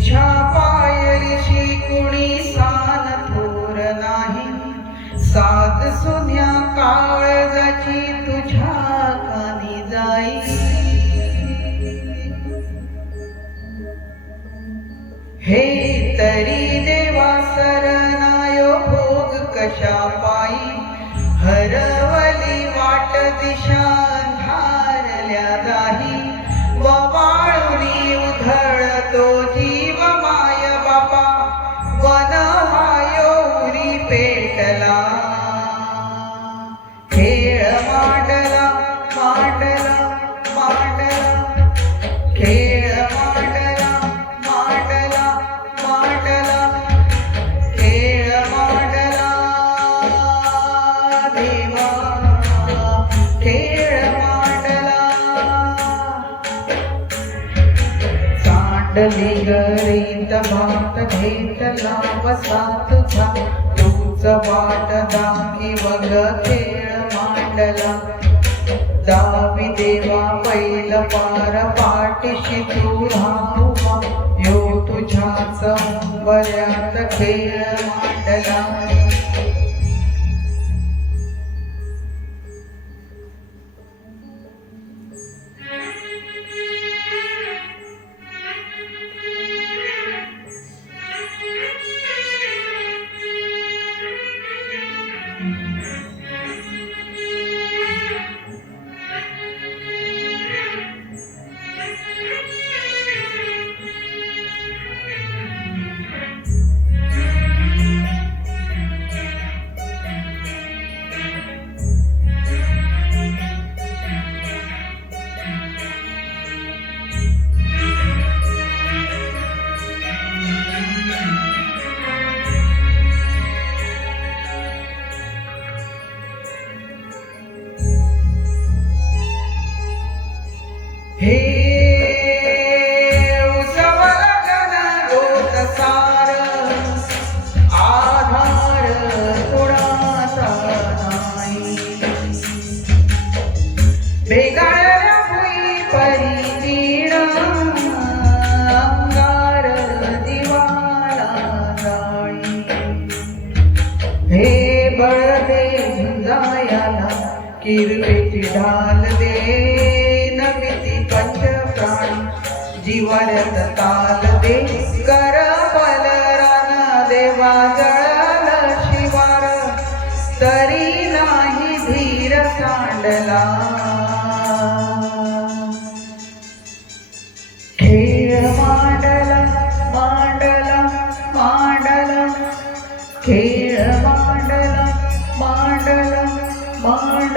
तुझ्या पायरीशी कुणी सान थोर नाही, सात सुन्या काळजाची तुझ्या कानी जाई। हे तरी देवा सरनायो भोग कशा पायी, हरवली वाट दिशा अंधारल्या जाही। ववाळुनी उधळतो जीव माय बापा, वनवायो उरी पेटला। खेळ मांडला मांडला मांडला, खेळ मांडला मांडला मांडला, खेळ मांडला देवा, खेळ मांडला। सांडली गरीत भात घेतला बसा तुझा, तूच वाट दाखी वग खेळ मांडला। दावी देवा पैल पार पाठीशी तू राहुवा, यो तुझ्याच उंबऱ्यात खेळ मांडला। हे उसवल गण गोत सार, आधार कुणाचा नाही। बेगाळल्या भुई परी जीण, अंगार दिवाला जाळी। हे बळ दे झुंजायाला, किरपेची ढाल दे नमिती पंच प्राणी। जीवाऱ्यात ताल दे कर बलरान देवा, जळल शिवार तरी नाही धीर सांडला। खेळ मांडला मांडला मांडला, खेळ मांडला मांडला मांडला।